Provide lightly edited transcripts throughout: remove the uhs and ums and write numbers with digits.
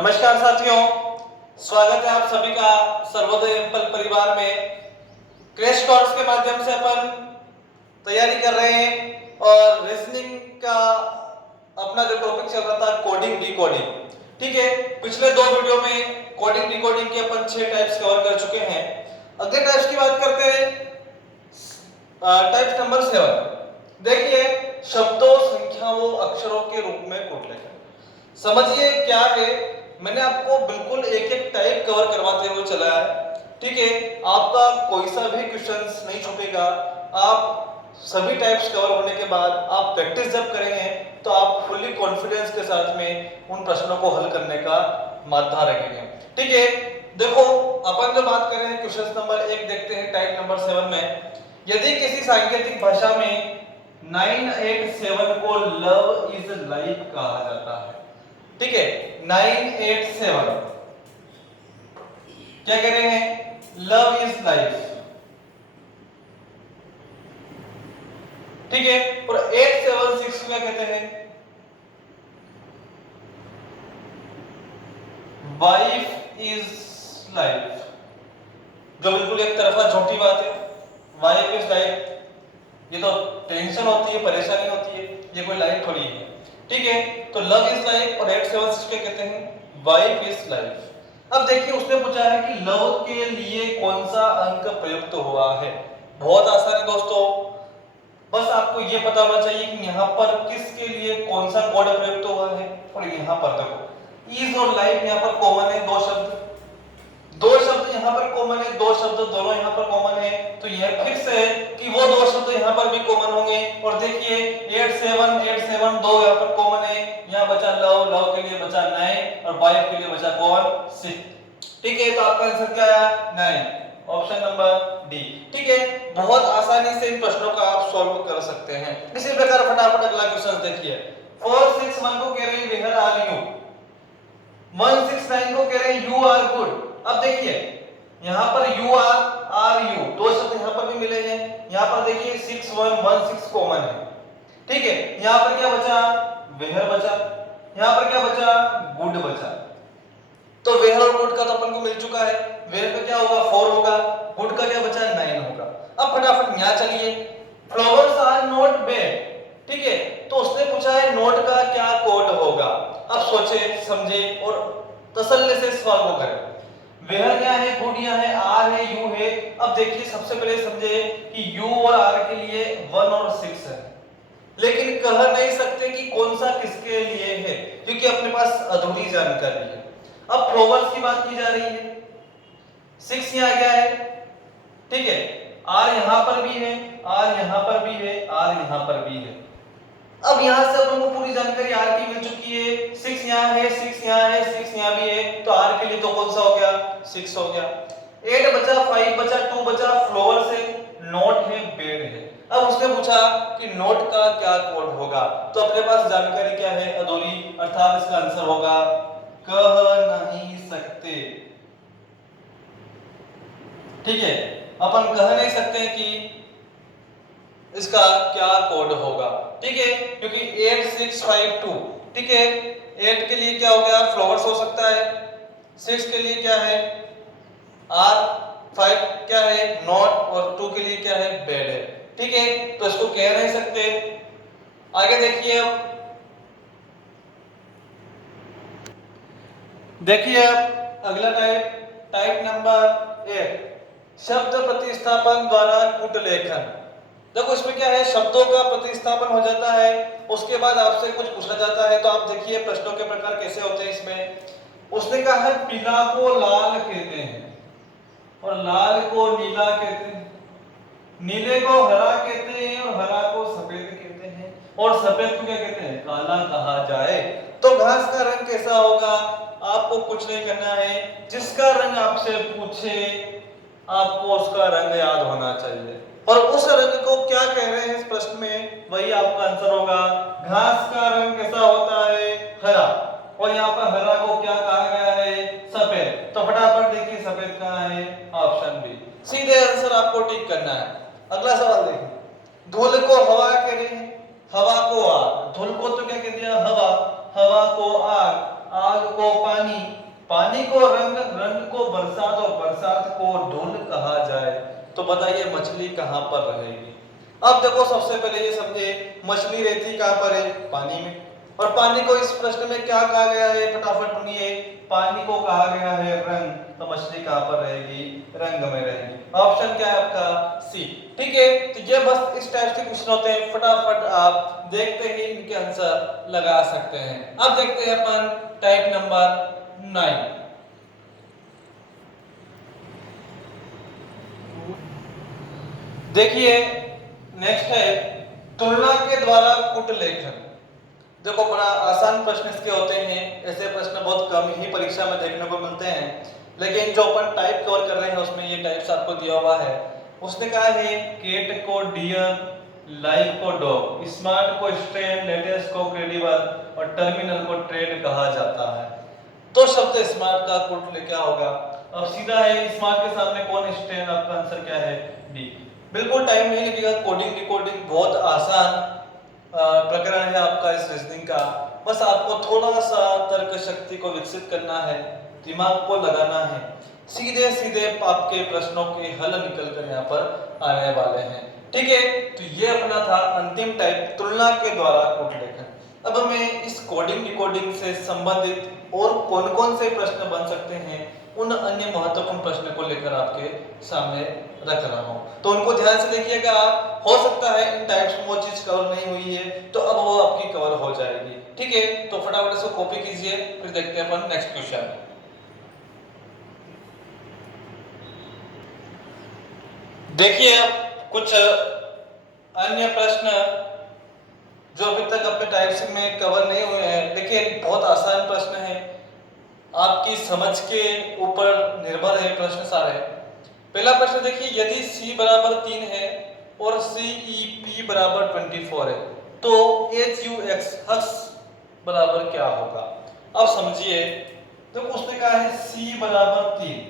नमस्कार साथियों, स्वागत है आप सभी का सर्वोदय एम्पल परिवार में। क्रैश कोर्स के माध्यम से अपन तैयारी कर रहे हैं और रीजनिंग का अपना जो टॉपिक चल रहा था कोडिंग डिकोडिंग। ठीक है, पिछले दो वीडियो में कोडिंग डिकोडिंग के अपन 6 टाइप्स कवर कर चुके हैं। अगले टाइप्स की बात करते हैं, टाइप नंबर 7। देखिए, शब्दों, संख्याओं, अक्षरों के रूप में कोड लेखन। समझिए क्या है, मैंने आपको बिल्कुल एक एक टाइप कवर करवाते हुए चला है। ठीक है, आपका कोई सा भी क्वेश्चंस नहीं छूटेगा। आप सभी टाइप्स कवर होने के बाद आप प्रैक्टिस जब करेंगे तो आप फुल्ली कॉन्फिडेंस के साथ में उन प्रश्नों को हल करने का माध्य रखेंगे। ठीक है, देखो अपन जो बात कर रहे हैं क्वेश्चन नंबर 1 देखते हैं टाइप नंबर 7 में। यदि किसी सांकेतिक भाषा में 987 को लव इज लाइफ कहा जाता है। ठीक है, 987 क्या कह रहे हैं? Love is life. ठीक है, और 876 क्या कहते हैं? Wife is life. जो बिल्कुल एक तरफा झूठी बात है। वाइफ इज लाइफ, ये तो टेंशन होती है, परेशानी होती है, ये कोई लाइफ थोड़ी है। ठीक है, तो लव इज लाइफ और 876 क्या कहते हैं? Wife is life. अब देखिए, उसने पूछा है कि लव के लिए कौन सा अंक प्रयुक्त हुआ है। बहुत आसान है दोस्तों, बस आपको ये पता होना चाहिए कि यहाँ पर किसके लिए कौन सा कोड प्रयुक्त हुआ है। और यहाँ पर देखो, इज और लाइफ यहाँ पर कॉमन है, दो शब्द यहाँ पर कॉमन है, दो शब्द दोनों यहाँ पर कॉमन है, तो यह फिक्स है कि वो दो शब्द यहाँ पर भी कॉमन होंगे। और देखिए 87 दो यहाँ पर कॉमन है, यहाँ बचा लव, लव के लिए बचा 9 और वाइफ के लिए बचा कौन? 6। ठीक है, तो आपका आंसर क्या आया? 9, ऑप्शन नंबर डी। ठीक है, बहुत आसानी से इन प्रश्नों का आप सॉल्व कर सकते हैं। इसी प्रकार फटाफट अगला क्वेश्चन देखिए। 461 को कह रहे हैं वेयर आर यू, 169 को कह रहे हैं यू आर गुड। अब देखिए, यहां पर यू आर यू दो शब्द यहां पर भी मिले हैं। यहां पर देखिए 6116 कॉमन है। ठीक है, यहां पर क्या बचा? वेयर बचा। यहां पर क्या बचा? गुड बचा। तो वेयर और गुड का तो अपन को मिल चुका है। वेयर का क्या होगा? 4 होगा, गुड का क्या बचा? 9 होगा। अब फटाफट यहां चलिए, फ्लावर्स आर नॉट बैड। ठीक है, तो उसने पूछा है नोट का क्या कोड होगा। अब सोचे समझे और तसल्ली से सवाल को करें। वेयर क्या है? गुड या है, आर है, यू है। अब देखिए, सबसे पहले समझे कि यू और आर के लिए 1 और 6 है, लेकिन कह नहीं सकते कि कौन सा किसके लिए है, क्योंकि अपने पास अधूरी जानकारी है। अब फ्लावर्स की बात की जा रही है, 6 यहाँ क्या है? ठीक है, आर यहां पर भी है, आर यहां पर भी है, आर यहां पर भी है। अब यहां से अपन को पूरी जानकारी आर की मिल चुकी है। 6 यहां है, 6 यहां है, 6 यहां भी है, तो आर के लिए तो कौन सा हो गया? 6 हो गया। 8 बचा, 5 बचा, 2 बचा, फ्लावर से नोट है, बेड है। अब उसने पूछा कि नोट का क्या कोड होगा, तो अपने पास जानकारी क्या है? अधूरी, अर्थात इसका आंसर होगा कह नहीं सकते। ठीक है, अपन कह नहीं सकते कि इसका क्या कोड होगा। ठीक है, क्योंकि 8652। ठीक है, 8 के लिए क्या हो गया? फ्लावर्स हो सकता है, 6 के लिए क्या है? आर, 5 क्या है? नॉट, और 2 के लिए क्या है? बेड है। ठीक है, तो इसको कह नहीं सकते। आगे देखिए, अब देखिए अब अगला टाइप नंबर 8, शब्द प्रतिस्थापन द्वारा कूट लेखन। देखो इसमें क्या है, शब्दों का प्रतिस्थापन हो जाता है, उसके बाद आपसे कुछ पूछा जाता है। तो आप देखिए प्रश्नों के प्रकार कैसे होते हैं इसमें। उसने कहा है पीला को लाल कहते हैं और लाल को नीला कहते हैं, नीले को हरा कहते हैं और हरा को सफेद कहते हैं, और सफेद को क्या कहते हैं? काला कहा जाए। तो घास का रंग कैसा होगा? आपको कुछ नहीं करना है, जिसका रंग आपसे पूछे आपको उसका रंग याद होना चाहिए, और उस रंग को क्या कह रहे हैं इस प्रश्न में, वही आपका आंसर होगा। घास का रंग कैसा होता है? हरा, और यहाँ पर हरा को क्या कहा गया है? सफेद। तो फटाफट देखिए सफेद कहाँ है? Option B. सीधे आंसर आपको टिक करना है। अगला सवाल देखिए, धूल को हवा कह रहे हैं, हवा को आग। धूल को तो क्या कह दिया? हवा, हवा को आग। आग को पानी, पानी को रंग, रंग को बरसात और बरसात को धुंध कहा जाए, तो बताइए मछली कहाँ पर रहेगी। अब देखो सबसे पहले ये समझे मछली रहती कहाँ पर है, पानी में, और पानी को इस प्रश्न में क्या कहा गया है, फटाफट सुनिए, पानी को कहा गया है रंग, तो मछली कहाँ पर रहेगी, रंग में रहेगी। ऑप्शन क्या है आपका सी। ठीक है, तो ये बस इस टाइप के क्वेश्चन होते हैं, फटाफट आप देखते ही इनके आंसर लगा सकते हैं। अब देखते हैं अपन टाइप नंबर 9। देखिए नेक्स्ट है तुलना के द्वारा कुट लेखन। देखो बड़ा आसान प्रश्न इसके होते हैं, ऐसे प्रश्न बहुत कम ही परीक्षा में देखने को मिलते हैं, लेकिन जो अपन टाइप कवर कर रहे हैं उसमें ये टाइप्स आपको दिया हुआ है। उसने कहा है केट को डियर, लाइव को डॉग, स्मार्ट को स्ट्रेन, लेटेस्ट को क्रेडिबल और टर्मिनल को ट्रेड कहा जाता है। तो शब्द स्मार्ट का कुट ले क्या होगा, अब सीधा है स्मार्ट के सामने कौन स्ट्रेन, आपका आंसर क्या है डी। बिल्कुल टाइम नहीं लगेगा, कोडिंग डिकोडिंग बहुत आसान प्रकरण है आपका इस रीजनिंग का। बस आपको थोड़ा सा तर्क शक्ति को विकसित करना है, दिमाग को लगाना है, सीधे सीधे आपके प्रश्नों के हल निकल कर यहाँ पर आने वाले हैं। ठीक है, तो ये अपना था अंतिम टाइप तुलना के द्वारा कुट लेखन। अब हमें इस कोडिंग डिकोडिंग से संबंधित और कौन कौन से प्रश्न बन सकते हैं, उन अन्य महत्वपूर्ण प्रश्न को लेकर आपके सामने रख रहा हूं, तो उनको ध्यान से देखिएगा। हो सकता है इन टाइप्स में वो चीज कवर नहीं हुई है, तो अब वो आपकी कवर हो जाएगी। ठीक है, तो फटाफट इसको कॉपी कीजिए, फिर देखते हैं अपन नेक्स्ट क्वेश्चन। देखिए अब कुछ अन्य प्रश्न जो अभी तक अपने टाइप्स में कवर नहीं हुए हैं, लेकिन बहुत आसान प्रश्न है, आपकी समझ के ऊपर निर्भर है प्रश्न सारे। पहला प्रश्न देखिए, यदि c बराबर 3 है और CEP बराबर 24 है, तो HUX हक्स बराबर क्या होगा। अब समझिए, तो उसने कहा है c बराबर 3,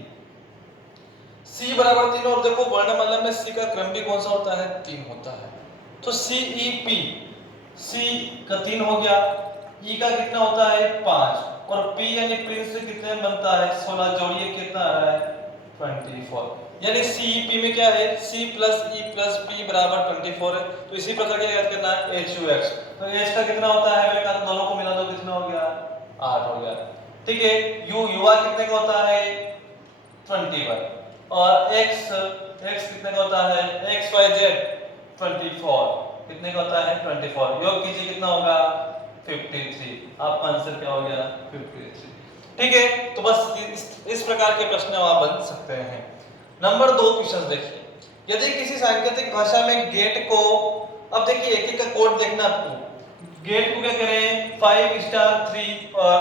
c बराबर 3, और देखो वर्णमाला में c का क्रम भी कौन सा होता है, 3 होता है। तो CEP, c का 3 हो गया, e का कितना होता है 5, और p यानी प्रिंस से कितने बनता है 16, जोड़िए कितना आ रहा है 24, यानी CEP में क्या है c plus e plus p बराबर 24 है। तो इसी प्रकार क्या याद करना है HUX, तो h का कितना होता है, मैंने कहा दोनों को मिला दो कितना हो गया 8 हो गया। ठीक है, u युवा कितने का होता है 21, और x कितने का होता है XYZ 24 कितने का होता है 24, योग कीजिए कितना होगा 53, आपका आंसर क्या हो गया 53। ठीक है, तो बस इस प्रकार के प्रश्न वहां बन सकते हैं। नंबर 2 क्वेश्चन देखिए, यदि किसी सांकेतिक भाषा में गेट को, अब देखिए एक एक का कोड देखना आपको, गेट को क्या करें 5 स्टार 3 और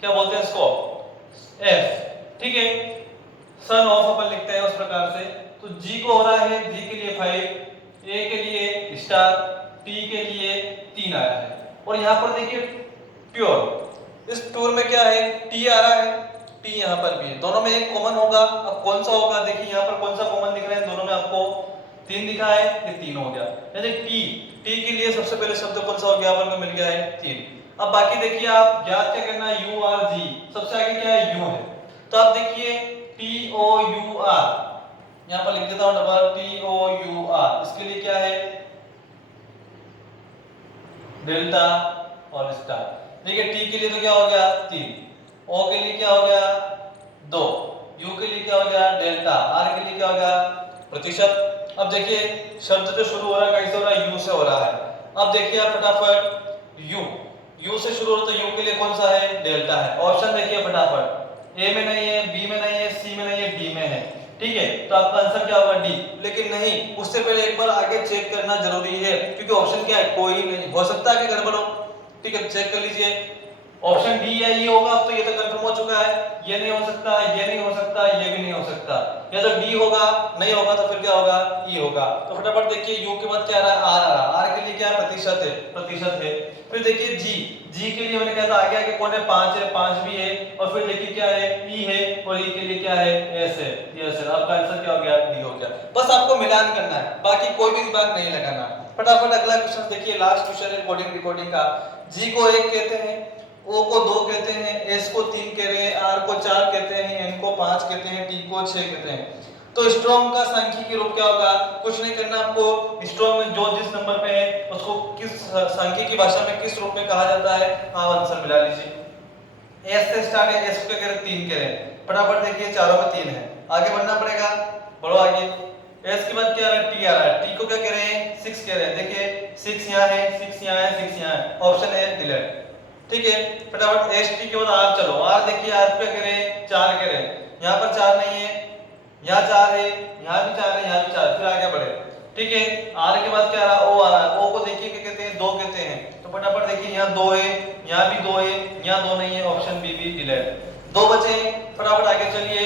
क्या बोलते हैं इसको F। ठीक है, सन ऑफ अपन लिखते हैं उस प्रकार से। तो G को हो रहा है, G के लिए 5, A के लिए स्टार, T के लिए 3 आया है, और यहाँ पर देखिए प्योर, इस टूर में क्या है T आ रहा है, T यहाँ पर भी है, दोनों में एक कॉमन होगा। अब कौन सा होगा, देखिए यहाँ पर कौन सा कॉमन दिख रहा है, दोनों में आपको 3 दिखा है, ये 3 हो गया, यानी T के लिए सबसे पहले शब्द कौन सा हो गया, अपन को मिल गया है 3। अब बाकी देखिए आप याद क्या करना है, U R G, सबसे आगे क्या है U है, तो आप देखिए TOUR, यहाँ पर लिख देता हूँ डबल TOUR, इसके लिए क्या है डेल्टा और स्टार। ठीक है, T के लिए तो क्या हो गया 3, O के लिए क्या हो गया 2, U के लिए क्या हो गया डेल्टा, R के लिए क्या हो गया प्रतिशत। अब देखिए शब्द जो शुरू हो रहा है कैसे हो रहा है, U से हो रहा है। अब देखिए आप फटाफट U से शुरू हो रहा है, तो U के लिए कौन सा है डेल्टा है। ऑप्शन देखिए फटाफट, A में नहीं है, B में नहीं है, C में नहीं है, D में है। ठीक है, तो आपका आंसर क्या होगा डी। लेकिन नहीं, उससे पहले एक बार आगे चेक करना जरूरी है, क्योंकि ऑप्शन क्या है कोई नहीं हो सकता है कि गड़बड़ हो। ठीक है, चेक कर लीजिए, ऑप्शन डी या ये होगा, अब तो ये तो कंफर्म हो चुका है, ये नहीं हो सकता, ये नहीं हो सकता, ये भी नहीं हो सकता, या तो डी होगा, नहीं होगा तो फिर क्या होगा ई होगा। तो फटाफट देखिए यू के बाद क्या आ रहा है आर आ रहा है, आर के लिए क्या प्रतिशत है, प्रतिशत है। फिर देखिए जी के लिए मैंने कहा था आगे आगे कौन है 5 है, 5 भी है, और फिर देखिए क्या है ई है, और ई के लिए क्या है एस है, यस है। आपका आंसर क्या हो गया डी हो गया। बस आपको मिलान करना है, बाकी कोई भी दिमाग नहीं लगाना। फटाफट अगला क्वेश्चन देखिए, लास्ट क्वेश्चन है कोडिंग डिकोडिंग का। जी को 1 कहते हैं O को 2 कहते हैं, S को 3 कह रहे हैं, R को 4 कहते हैं, N को 5 कहते हैं, T को 6 कहते हैं। तो स्ट्रॉन्ग का सांख्यिकी रूप क्या होगा? कुछ नहीं करना आपको, स्ट्रॉन्ग में जो जिस नंबर पे है उसको किस सांख्यिकी भाषा में किस रूप में कहा जाता है, आप आंसर मिला लीजिए। S से स्टार्ट है, S को कह रहे 3 कह रहे हैं, फटाफट देखिए चारों में 3 है, आगे बढ़ना पड़ेगा, बढ़ो आगे। S के बाद क्या आ रहा है? T आ रहा है, T को क्या कह रहे हैं? 6 कह रहे हैं, देखिए 6 यहाँ है, 6 यहाँ है, 6 यहाँ है, ऑप्शन ए डिलीट। ठीक है, फटाफट एस टी के बाद आर चलो, आर देखिए, आर पे कह रहे हैं 4 कह रहे हैं, यहाँ पर 4 नहीं है, यहाँ 4 है, यहाँ भी 4 है, यहाँ भी 4, फिर आगे बढ़े। ठीक है, आर के बाद क्या आ रहा है? ओ आ रहा है, ओ को देखिए क्या कहते हैं? 2 कहते हैं, तो फटाफट देखिए यहाँ 2 है, यहाँ भी 2 है, यहाँ 2 नहीं है, ऑप्शन बी भी डिलीट। 2 बचे, फटाफट आगे चलिए।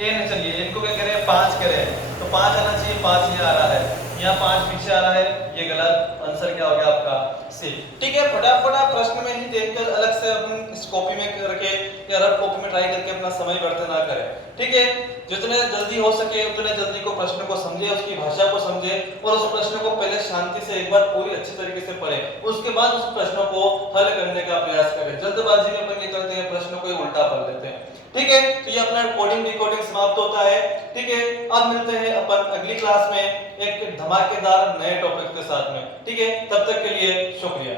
एन चलिए, एन को क्या कह रहे हैं? 5 कह रहे हैं, तो 5 आना चाहिए, 5 यहाँ आ रहा है, यहाँ 5 पीछे आ रहा है, ये गलत, आंसर क्या हो गया आपका? सी। ठीक है, फटाफट आप प्रश्न में ही देखकर अलग से अपन इस कॉपी में करके या रफ कॉपी में ट्राई करके अपना समय व्यर्थ ना करें। ठीक है, जितने जल्दी हो सके उतने जल्दी को प्रश्न को समझे, उसकी भाषा को समझे और उस प्रश्न को पहले शांति से एक बार पूरी अच्छी तरीके से पढ़े, उसके बाद उस प्रश्न को हल करने का प्रयास करें। जल्दबाजी में अपन ये करते हैं, प्रश्न को ही उल्टा पढ़ लेते हैं। ठीक है, तो ये अपना कोडिंग डिकोडिंग समाप्त होता है। ठीक है, अब मिलते हैं अपन अगली क्लास में एक धमाकेदार नए टॉपिक के साथ में। ठीक है, तब तक के लिए शुक्रिया।